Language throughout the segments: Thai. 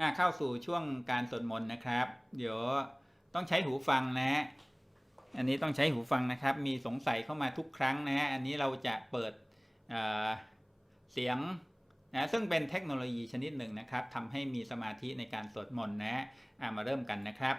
อะเข้าสู่ช่วงการสวดมนต์นะครับ เดี๋ยวต้องใช้หูฟังนะฮะอันนี้ต้องใช้หูฟังนะครับ มีสงสัยเข้ามาทุกครั้งนะฮะอันนี้เราจะเปิดเเสียงนะซึ่งเป็นเทคโนโลยีชนิดหนึ่งนะครับทำให้มีสมาธิในการสวดมนต์นะฮะมาเริ่มกันนะครับ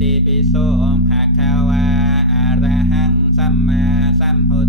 ติปิโสภะคะวาอะระหังสัมมาสัมพุ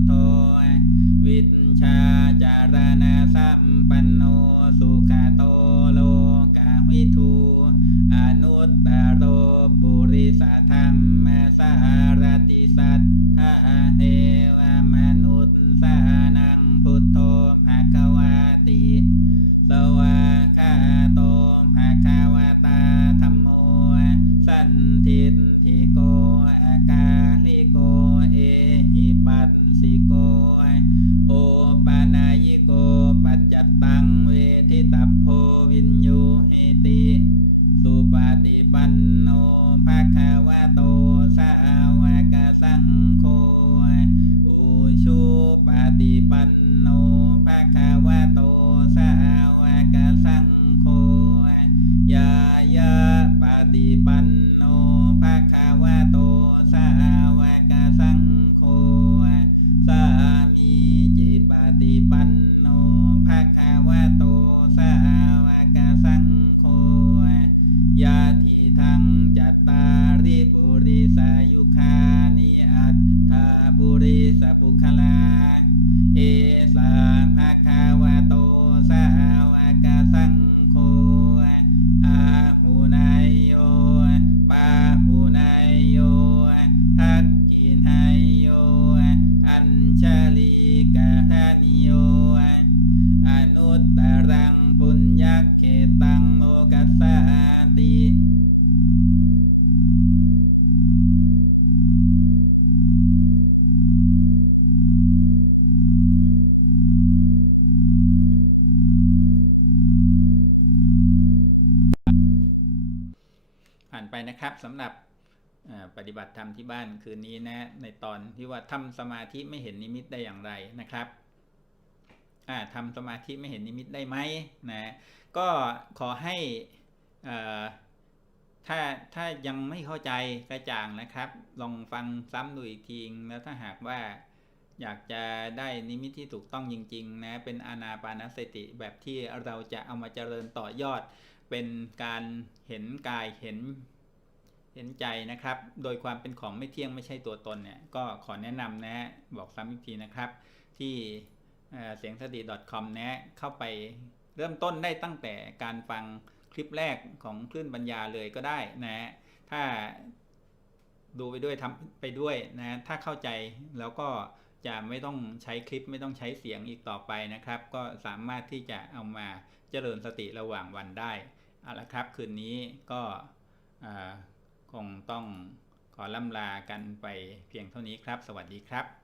ปันโนภะคะวะโตสาวกสังโฆอุชุปฏิปันโนภะคะวะโตสาวกสังโฆยายาปฏิปัน นไปนะครับสำหรับปฏิบัติธรรมที่บ้านคืนนี้นะ ในตอนที่ว่าทำสมาธิไม่เห็นนิมิตได้อย่างไรนะครับทำสมาธิไม่เห็นนิมิตได้ไหมนะก็ขอให้ถ้าถ้ายังไม่เข้าใจกระจ่างนะครับ ลองฟังซ้ำดูอีกทีแล้วถ้าหากว่าอยากจะได้นิมิตที่ถูกต้องจริงๆนะเป็นอานาปานสติแบบที่เราจะเอามาเจริญต่อยอด เป็นการเห็นกายเห็น เห็นใจนะครับ โดยความเป็นของไม่เที่ยงไม่ใช่ตัวตนเนี่ย ก็ขอแนะนำนะฮะ บอกซ้ำอีกทีนะครับ ที่เสียงสติ .com นะ เข้าไปเริ่มต้นได้ตั้งแต่การฟังคลิปแรกของคลื่นปัญญาเลยก็ได้นะฮะ ถ้าดูไปด้วยทำไปด้วยนะ ถ้าเข้าใจแล้วก็จะไม่ต้องใช้คลิปไม่ต้องใช้เสียงอีกต่อไปนะครับ ก็สามารถที่จะเอามาเจริญสติระหว่างวันได้เอาละครับ คืนนี้ก็อ่า คงต้องขอล่ำลากันไปเพียงเท่านี้ครับ สวัสดีครับ